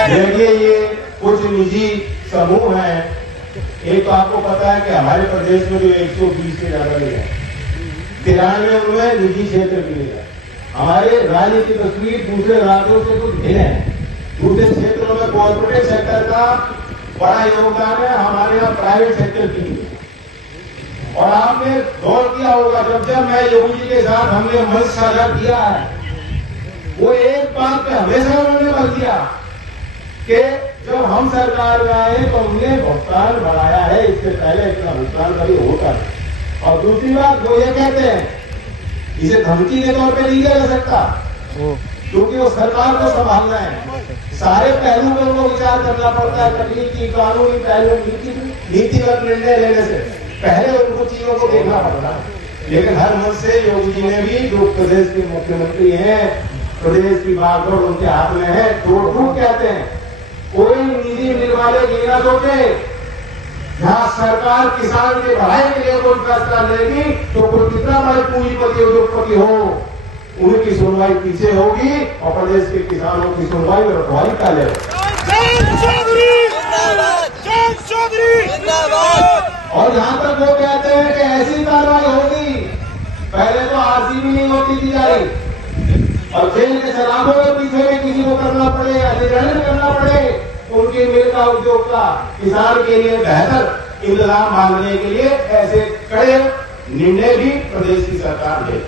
देखिए, ये कुछ निजी समूह हैं। एक तो आपको पता है कि हमारे प्रदेश में जो 120 से ज्यादा मिले हैं, 93 उनमें निजी क्षेत्र मिले हैं। हमारे राज्य की तस्वीर दूसरे राज्यों से कुछ भिन्न है। दूसरे क्षेत्रों में कॉर्पोरेट सेक्टर का बड़ा योगदान है, हमारे यहाँ प्राइवेट सेक्टर की। और आपने गौर किया होगा, जब जब मैं योगी जी के साथ हमने मंच साझा किया है, वो एक बात पे हमेशा उन्होंने बल दिया कि जब हम सरकार में आए तो हमने भुगतान बढ़ाया है, इससे पहले इतना भुगतान कभी होता नहीं। और दूसरी बात वो ये कहते हैं, इसे धमकी के तौर पे नहीं किया जा सकता, क्योंकि वो सरकार को संभालना है। सारे पहलू पर वो विचार करना पड़ता है, तकनीकी, कानूनी पहलू, नीतिगत निर्णय लेने से पहले उनको चीजों को देखना पड़ता है। लेकिन हर मन से योगी जी ने भी, जो प्रदेश के मुख्यमंत्री हैं, प्रदेश की बागडोर उनके हाथ में है, तोड़ फूट कहते हैं। कोई निजी मिल वाले ये ना सोचे, जहां सरकार किसान के भलाई के लिए कोई फैसला लेगी तो कोई कितना बड़े पूंजीपति उद्योगपति हो, उनकी सुनवाई पीछे होगी और प्रदेश के किसानों की सुनवाई और रखवाली पहले होगी। और जहां तक वो कहते हैं कि ऐसी कार्रवाई होगी, पहले तो आरसीबी नहीं होती थी जारी, और जेल के सलाखों के पीछे भी किसी को करना पड़े, अधिग्रहण करना पड़े, उनकी मिल का, उद्योग का, किसान के लिए बेहतर इंतजाम मांगने के लिए ऐसे कड़े निर्णय भी प्रदेश की सरकार ले,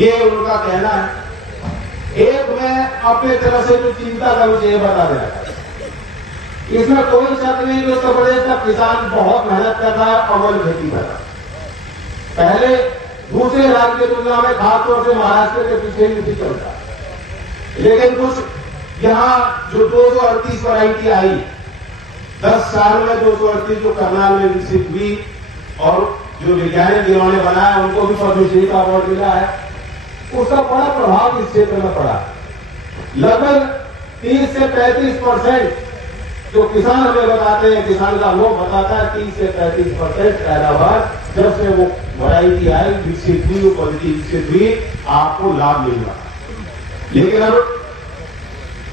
ये उनका कहना है। एक मैं अपने तरफ से जो चिंता का मुझे ये बता देना है, इसमें कोई शक नहीं कि उत्तर प्रदेश का किसान बहुत मेहनत कर रहा है, अव्वल खेती कर रहा है। पहले दूसरे राज्य की तुलना में खासतौर से महाराष्ट्र के पीछे नहीं चलता, लेकिन कुछ यहाँ जो 238 वैरायटी आई, 10 साल में 238 जो करनाल में विकसित हुई, और जो वैज्ञानिक जिन्होंने बनाया उनको भी पद्मश्री का अवार्ड मिला है, उसका बड़ा प्रभाव इस क्षेत्र में पड़ा। लगभग 30 से 35% जो किसान हमें बताते हैं, किसान का लोग बताता है 30 से 35% पैदावार जब से वो वैरायटी आई, विकसित हुई, वो पद्धति विकसित हुई, आपको लाभ मिल रहा। लेकिन अब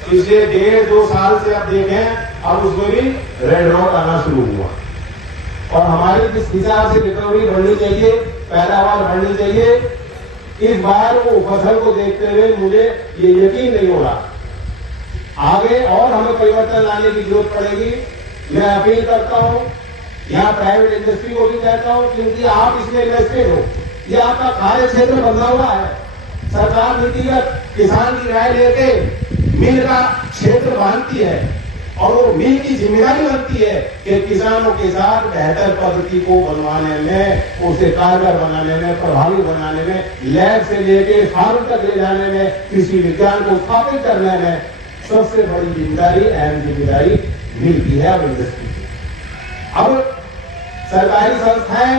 पिछले 1.5-2 साल से आप देखें, अब उसमें भी रेड रॉट आना शुरू हुआ, और हमारी जिस हिसाब से रिकवरी बढ़नी चाहिए, पैदावार बढ़नी चाहिए, इस बार वो फसल को देखते हुए मुझे ये यकीन नहीं हो रहा। आगे और हमें परिवर्तन लाने की जरूरत पड़ेगी। मैं अपील करता हूं, यहाँ प्राइवेट इंडस्ट्री को भी कहता हूं, क्योंकि आप इसमें इन्वेस्टेड हो, ये आपका कार्य क्षेत्र बदला हुआ है। सरकार नीतिगत किसान की राय लेके मिल का क्षेत्र बांधती है, और वो मिल की जिम्मेदारी बनती है कि किसानों के साथ बेहतर पद्धति को बनवाने में, उसे कारगर बनाने में, प्रभावी बनाने में, लैब से लेके फार्म तक ले जाने में, कृषि विज्ञान को स्थापित करने में सबसे बड़ी जिम्मेदारी, अहम जिम्मेदारी मिलती है अब इंडस्ट्री की। अब सरकारी संस्थाएं,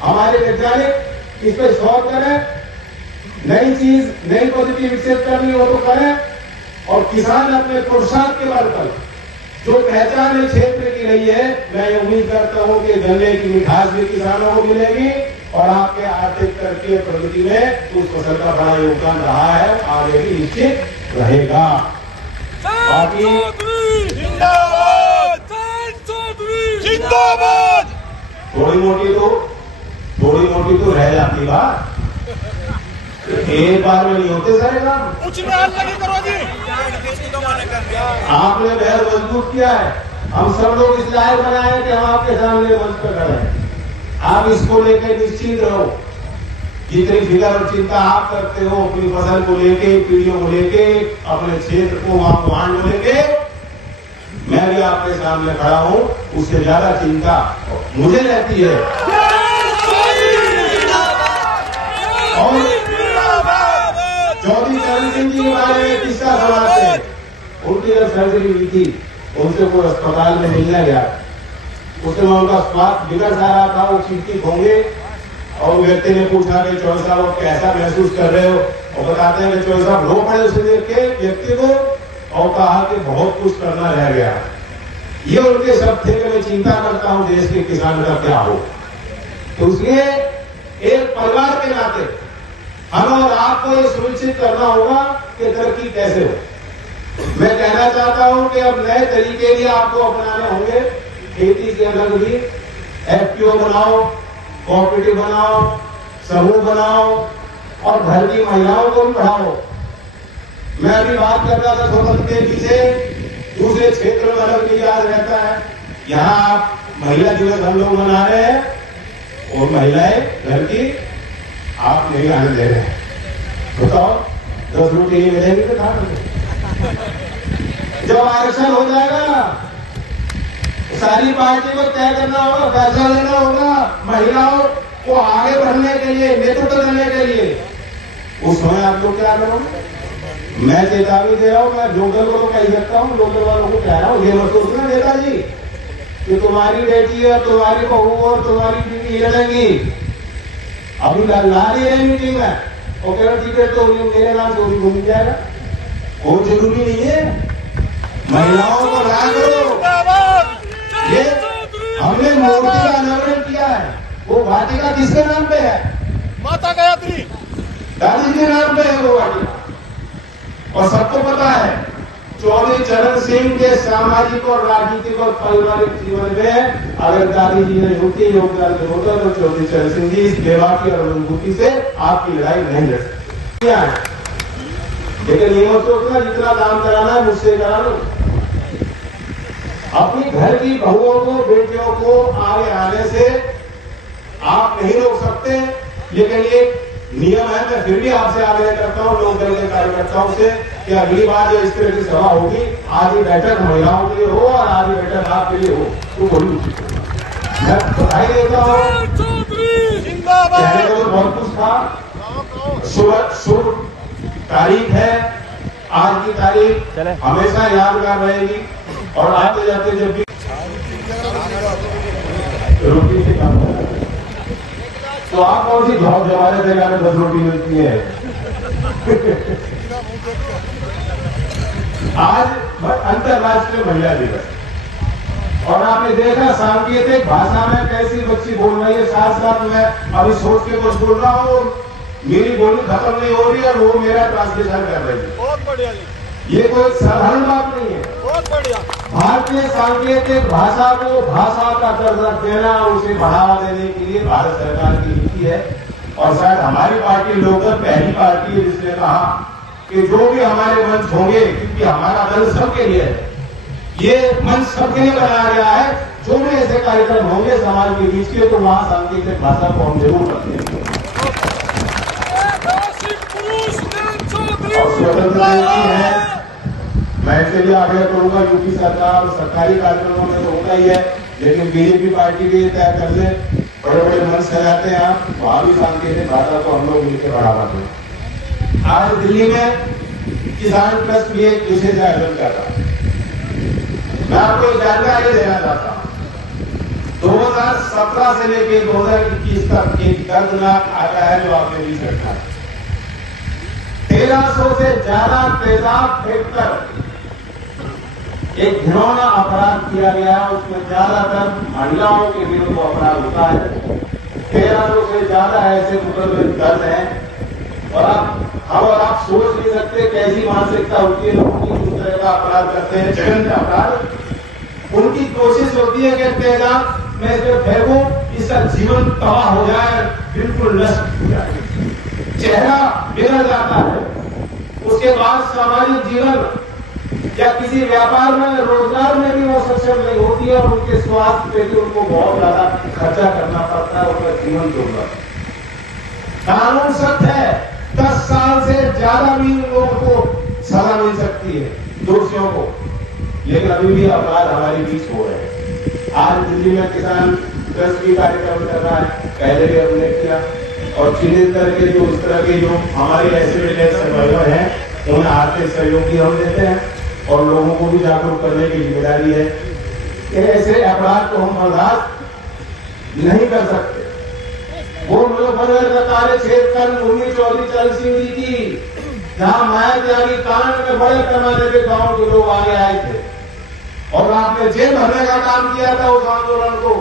हमारे वैज्ञानिक इस पर शोध करें, नई चीज, नई पद्धति विकसित करनी हो तो करें, और किसान अपने पुरुषार्थ के बल पर जो पहचान इस क्षेत्र की रही है, मैं ये उम्मीद करता हूं कि गन्ने की मिठास भी किसानों को मिलेगी, और आपके आर्थिक तरक्की और प्रगति में उस फसल का बड़ा योगदान रहा है, आगे भी निश्चित रहेगा। बाकी जिंदाबाद, थोड़ी मोटी तो रह जाती बात, एक बार में नहीं होते सारे काम। कुछ नहीं करो जी, आपने बेहद मजबूत किया है, हम सब लोग इस लायक बनाए कि हम आपके सामने मंच पर खड़े हैं। आप इसको लेकर निश्चित रहो, जितनी फिक्र और चिंता आप करते हो अपनी फसल को लेके, पीढ़ियों को लेके, अपने क्षेत्र को वहां को लेके, मैं भी आपके सामने खड़ा हूं, उससे ज्यादा चिंता मुझे रहती है। और चौधरी चरण सिंह जी के बारे में किस्सा सुनाते हैं, उनकी जब सर्जरी हुई थी, उनसे कोई अस्पताल में मिलने गया, उसमें उनका स्वास्थ्य बिगड़ जा रहा था, वो ठीक होंगे, और व्यक्ति ने पूछा कि चौधरी साहब आप कैसा महसूस कर रहे हो, और बताते हैं कि चौधरी साहब रो पड़े उसे देख के व्यक्ति को, और कहा कि बहुत कुछ करना रह गया। ये उनके शब्द थे कि मैं चिंता करता हूं देश के किसान का क्या हो। तो इसलिए एक परिवार के नाते हम और आपको ये सुनिश्चित करना होगा कि तरक्की कैसे हो। मैं कहना चाहता हूं कि अब नए तरीके भी आपको अपनाने होंगे। खेती के अलग भी एफपीओ बनाओ, कोऑपरेटिव बनाओ, समूह बनाओ और घर की महिलाओं को भी बढ़ाओ। मैं अभी बात कर रहा था स्वतंत्र देवी से, दूसरे क्षेत्र में अलग मिजाज रहता है। यहाँ आप महिला दिवस हम लोग मना रहे हैं और महिलाएं घर की आप नहीं आने दे रहे हैं। बताओ 10 रोटी नहीं मिलेंगी तो कहाँ? जब आरक्षण हो जाएगा सारी पार्टी को तय करना होगा, फैसला लेना होगा महिलाओं को आगे बढ़ने के लिए, नेतृत्व देने के लिए। उस समय आप लोग क्या करोगे? मैं चेतावनी दे रहा हूं, मैं लोकल को तो कह सकता हूं, लोकल वालों को कह रहा हूं, ये मत सोचना नेताजी कि तुम्हारी बेटी है, तुम्हारी बहू और तुम्हारी बीवी लड़ेंगी। अभी ला रही है मीटिंग में और कह रहा टिकट तो मेरे नाम से घूम जाएगा। वो जरूरी नहीं है, महिलाओं को ला करो। ये हमने मूर्ति का अनावरण किया है, वो वाटिका किसके नाम पे है? माता गायत्री दादी के नाम पे है वो वाटिका। और सबको पता है चौधरी चरण सिंह के सामाजिक और राजनीतिक और पारिवारिक जीवन में अगर दादी जी ने झूठी योगदान नहीं होता तो चौधरी चरण सिंह जी इस बेबाकी और अनुभूति से आपकी लड़ाई नहीं लड़ सकते। लेकिन ये मत सोचना जितना काम कराना है मुझसे करा लो। अपनी घर की बहुओं को, बेटियों को आगे आने से आप नहीं रोक सकते, लेकिन ये नियम है। मैं फिर भी आपसे आग्रह करता हूँ लोक दल के कार्यकर्ताओं से कि अगली बार जो इस तरह की सभा होगी, आधी बैठक महिलाओं के लिए हो और आधी बैठक आपके लिए हो, तो कोई मैं बधाई देता हूँ। कहने को तो बहुत कुछ था, शुभ तारीख है, आज की तारीख हमेशा यादगार रहेगी। और आते जाते जब भी रोटी से काम होता है तो आप कौन सी जॉब हमारे जगह में 10 रोटी मिलती है। आज अंतर्राष्ट्रीय महिला दिवस और आपने देखा सांकेतिक भाषा में कैसी बच्ची बोल रही है। साथ साथ मैं अभी सोच के कुछ बोल रहा हूँ, मेरी बोली खत्म नहीं हो रही और वो मेरा ट्रांसलेशन कर रही है। बहुत बढ़िया, ये कोई साधारण बात नहीं है। बहुत बढ़िया। भारतीय सांकेतिक भाषा को भाषा का दर्जा देना और उसे बढ़ावा देने के लिए भारत सरकार की नीति है। और शायद हमारी पार्टी लोकल पहली पार्टी है जिसने कहा कि जो भी हमारे मंच होंगे, क्योंकि हमारा दल सबके लिए है, ये मंच सबके लिए बनाया गया है। जो भी ऐसे कार्यक्रम होंगे समाज के बीच के, तो वहां सांकेतिक भाषा को हम जरूर रखेंगे। मैं इसलिए आग्रह करूंगा, यूपी सरकार सरकारी कार्यक्रमों में तो होता ही है, लेकिन बीजेपी पार्टी भी तय कर ले, बड़े बड़े मंच सजाते हैं आप, वहां भी सांकेतिक भाषा को हम लोग मिलकर बढ़ावा दें। आज दिल्ली में किसान ट्रस्ट भी एक विशेष आयोजन कर रहा है। मैं आपको एक जानकारी देना चाहता हूँ, 2017 से लेकर 2021 तक एक दर्दनाक आंकड़ा है जो आपने भी रखा है। 1300 से ज्यादा तेजाब फेंककर एक घिनौना अपराध किया गया, उसमें ज्यादातर महिलाओं के विरुद्ध अपराध होता है। 1300 से ज्यादा ऐसे मुकदमे दर्ज हैं और आप सोच नहीं सकते कैसी मानसिकता होती है लोगों की, उस तरह का अपराध करते हैं, जघन्य अपराध। उनकी कोशिश होती है कि तेजाब में इसमें फेंको, इसका जीवन तबाह हो जाए, बिल्कुल नष्ट हो जाए, चेहरा बिगड़ जाता है, उसके बाद सामाजिक जीवन या किसी व्यापार में, रोजगार में भी वो सक्षम नहीं होती है और उनके स्वास्थ्य पे भी उनको बहुत ज्यादा खर्चा करना पड़ता है, उनका जीवन जोड़ना। कानून सख्त है, 10 साल से ज्यादा भी लोगों को सजा मिल सकती है दोषियों को, लेकिन अभी भी अपराध हमारे बीच हो रहे हैं। आज दिल्ली में किसान ट्रस्ट भी कार्यक्रम कर रहा है, पहले भी हमने किया, और चिन्हित करके जो इस तरह के जो हमारे ऐसे सर्वाइवर हैं उन्हें आर्थिक सहयोग भी हम देते हैं और लोगों को भी जागरूक करने की जिम्मेदारी है कि ऐसे अपराध को हम बर्दाश्त नहीं कर सकते। वो मुजफ्फरनगर का कार्य क्षेत्र भूमि चौधरी चरण सिंह जी की, जहां माया त्यागी कांड में बड़े पैमाने पे गांव के लोग आगे आए थे और आपने जेल भरने का काम किया था उस आंदोलन को।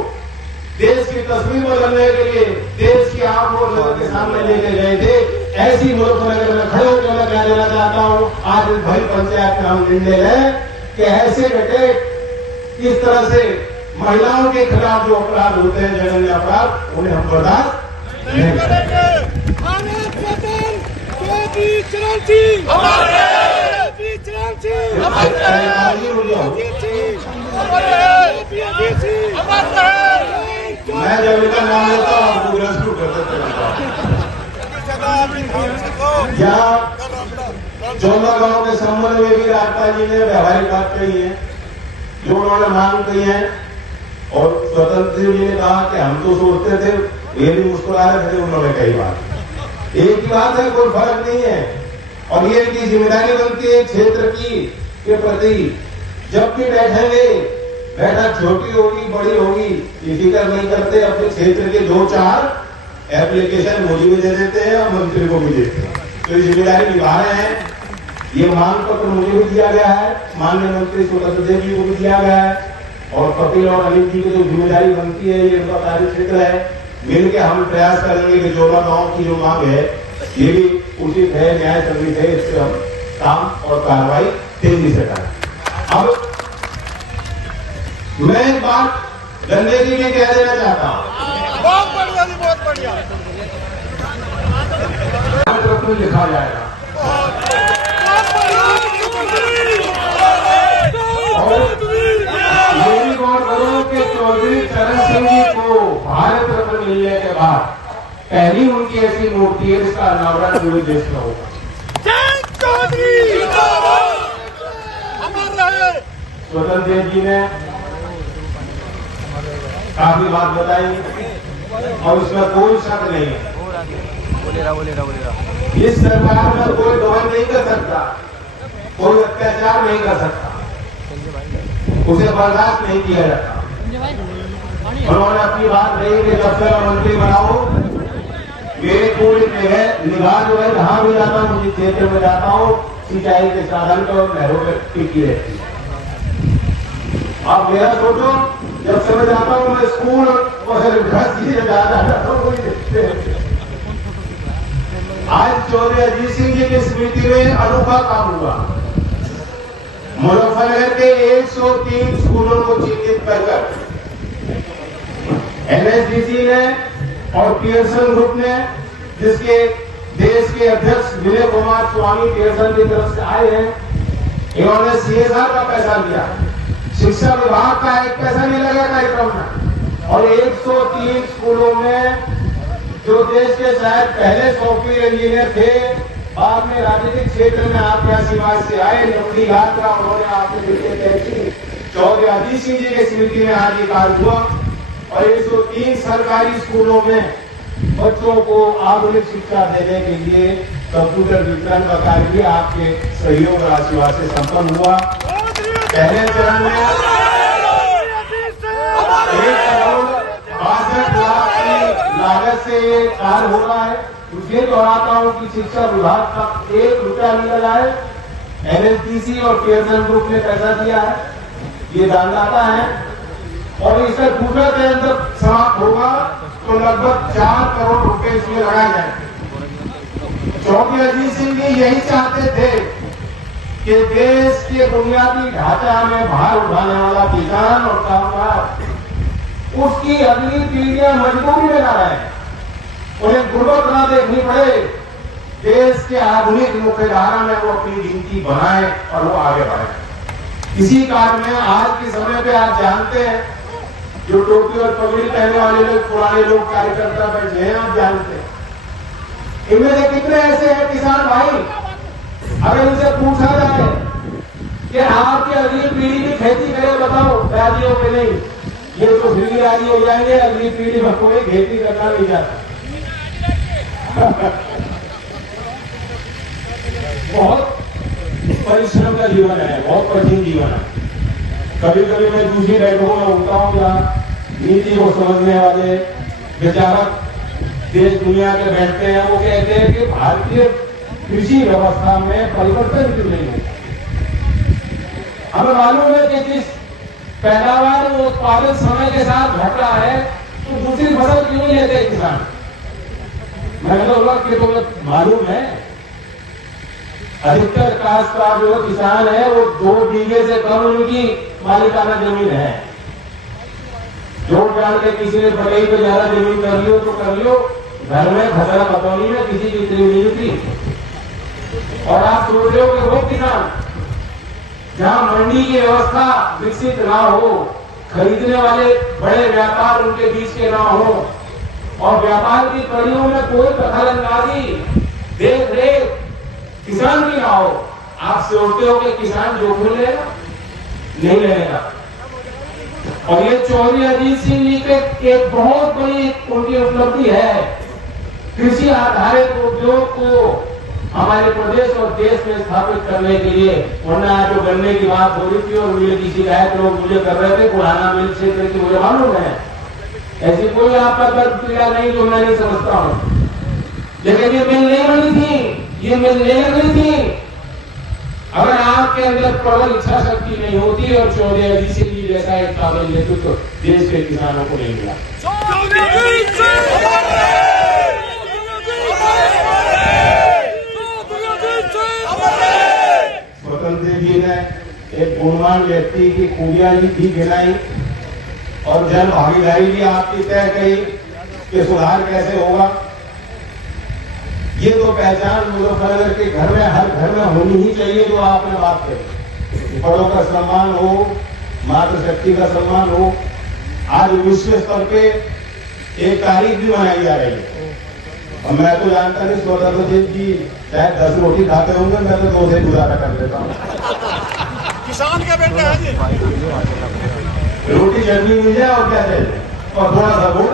देश की तस्वीर बदलने के लिए देश की आंखों और लोगों के सामने लेके गए थे। ऐसी मुल्क में अगर मैं खड़े होकर मैं कह देना चाहता हूं, आज भाई पंचायत में हम निर्णय लें कि ऐसे बेटे इस तरह से महिलाओं के खिलाफ जो अपराध होते हैं, जघन्य अपराध, उन्हें हम बर्दाश्त नहीं करेंगे। मैं जब इनका नाम लेता हूँ आपको रेस्क्यू कर देते हैं। यहाँ जोला गांव के संबंध में भी राजपा जी ने व्यवहारिक बात कही है, जो उन्होंने मांग की है। और स्वतंत्र जी ने कहा कि हम तो सोचते थे, ये भी मुस्कुरा रहे थे, उन्होंने कई बात एक ही बात है, कोई फर्क नहीं है। और ये की जिम्मेदारी बनती है क्षेत्र की के प्रति, जब भी बैठेंगे, बैठक छोटी होगी बड़ी होगी ये फिक्र नहीं करते, अपने क्षेत्र के 2-4 एप्लीकेशन मुझे भी दे देते हैं और मंत्री को भी देते हैं। तो ये जिम्मेदारी निभा रहे हैं। ये मांग पत्र मुझे भी दिया गया है, माननीय मंत्री स्वतंत्र देव जी को भी दिया गया है, और कपिल और अनिल जी की जो जिम्मेदारी बनती है, ये उनका कार्य क्षेत्र है। मिलकर हम प्रयास करेंगे कि जोला गांव की जो मांग है ये भी उचित है, न्याय संगत है, इससे हम काम और कार्रवाई तेजी से करें। अब मैं एक बात गन्ने की भी कह देना चाहता हूं, बहुत बढ़िया जी, बहुत बढ़िया लिखा जाएगा। ये भी गौर करो कि चौधरी चरण सिंह जी को भारत रत्न मिलने के बाद पहली उनकी ऐसी मूर्ति है जिसका अनावरण पूरे देश में होगा। स्वतंत्र देव जी ने काफी बात बताई और उसमें कोई शक नहीं है। इस सरकार में कोई दोहन नहीं कर सकता, कोई अत्याचार नहीं कर सकता, उसे बर्दाश्त नहीं किया जाता। उन्होंने अपनी बात कही कि जब से मंत्री बनाओ, मेरे पूरी निगाह जो है जहां भी जाता हूं, जिस क्षेत्र में जाता हूं, सिंचाई के साधन को नहरों पर टिकी रहती है। आप मेरा सोचो, जब से मैं जाता हूं, मैं स्कूल और घर सीधे जाता हूं। आज चौधरी अजीत सिंह जी की स्मृति में अनोखा काम हुआ। मुजफ्फरनगर के 103 स्कूलों को चिन्हित कर एनएसडीसी ने और पियर्सन ग्रुप ने, जिसके देश के अध्यक्ष विनय कुमार स्वामी पियर्सन की तरफ से आए हैं, इन्होंने सीएसआर का पैसा लिया, शिक्षा विभाग का एक पैसा नहीं लगा कार्यक्रम में। और 103 स्कूलों में जो देश के शायद पहले सॉफ्टवेयर इंजीनियर थे, बाद में राजनीतिक क्षेत्र में आपके आशीर्वाद से आए, लंबी यात्रा उन्होंने आपके लिए तय की। चौधरी अजीत सिंह जी की स्मृति में आज ये कार्य हुआ और 103 सरकारी स्कूलों में बच्चों को आधुनिक शिक्षा देने के लिए कंप्यूटर वितरण का कार्य भी आपके सहयोग और आशीर्वाद से संपन्न हुआ। पहले चरण में 1 करोड़ 62 लाख की लागत से ये कार्य हो रहा है। इसलिए दोहराता हूं कि शिक्षा विभाग का 1 रुपया नहीं लगा है, एनएसडीसी और पियर्सन ग्रुप ने पैसा दिया है, ये दानदाता है। और इसे पूजा के अंदर समाप्त होगा तो लगभग 4 करोड़ रुपए इसमें लगाए जाएंगे। चौधरी अजीत सिंह जी यही चाहते थे कि देश के बुनियादी ढांचा में भार उठाने वाला किसान और कामगार, उसकी अगली पीढ़ियां मजबूरी में ना रहे, उन्हें गुर्बत ना देखनी पड़े, देश के आधुनिक मुख्यधारा में वो अपनी जिंदगी बनाए और वो आगे बढ़े। इसी कारण में आज के समय पे आप जानते हैं, जो टोपी और पगड़ी पहनने वाले लोग, पुराने लोग कार्यकर्ता बैठे हैं, आप जानते हैं, इनमें से कितने ऐसे हैं किसान भाई, अगर उनसे पूछा जाए कि आपकी अगली पीढ़ी की खेती करे, बताओ, राजी हो कि नहीं? ये तो फिर भी राजी हो जाएंगे, अगली पीढ़ी में कोई खेती करना नहीं चाहता। बहुत परिश्रम का जीवन है, बहुत कठिन जीवन है। कभी कभी मैं दूसरी बैठकों में होता हूँ जहाँ नीति को समझने वाले विचारक देश दुनिया के बैठते हैं, वो कहते हैं कि भारतीय कृषि व्यवस्था में परिवर्तन क्यों नहीं होता। हमें मालूम है कि जिस पैदावार वो उत्पादन समय के साथ घट रहा है, दूसरी फसल क्यों नहीं लेते किसान? मैंने बोला कि तुम्हें मालूम है अधिकतर काश्तकार जो किसान है वो 2 बीघे से कम उनकी मालिकाना जमीन है। जोड़ जान के किसी ने बड़े पे ज्यादा जमीन कर लियो तो कर लियो, घर में खतरा बतौनी में किसी की इतनी नहीं थी। और आप सोच रहे हो कि वो किसान जहां मंडी की व्यवस्था विकसित ना हो, खरीदने वाले बड़े व्यापार उनके बीच के ना हो और व्यापार की कड़ियों में कोई दखलंदाजी देख रेख किसान की ना हो, आप सोचते हो कि किसान जोखिम लेगा? नहीं लेगा। और ये चौधरी अजीत सिंह जी के एक बहुत बड़ी उनकी उपलब्धि है, कृषि आधारित उद्योग को हमारे प्रदेश और देश में स्थापित करने के लिए। वरना जो गन्ने की बात हो रही थी और मिल की शिकायत लोग मुझे कर रहे थे, पुराना मिल क्षेत्र की मुझे मालूम है, ऐसी कोई आपका दर्द पीड़ा नहीं जो मैं नहीं समझता हूं। लेकिन ये मिल नहीं बनी थी, ये मिल नहीं लग रही थी अगर आपके अंदर प्रबल इच्छा शक्ति नहीं होती और चौधरी अजीत सिंह जी जैसा एक काबिल नेतृत्व तो देश के किसानों को नहीं मिला। स्वतंत्र जी ने एक गुणवान व्यक्ति की खूबियां भी गिनाई और जन भागीदारी भी आपकी तय कही कि सुधार कैसे होगा। ये तो पहचान मुजफ्फरनगर के घर में हर घर में होनी ही चाहिए जो आपने बात कही। बड़ों का सम्मान हो, मातृशक्ति का सम्मान हो। आज विश्व स्तर पे एक तारीख भी मनाई जा रही है और मैं तो जानता नहीं स्वतंत्र देव जी चाहे 10 रोटी खाते होंगे, मैं तो 2 से गुजारा कर लेता हूँ। किसान का बेटा है जी, रोटी चटनी मिल जाए और क्या चाहिए और थोड़ा सा गुड़।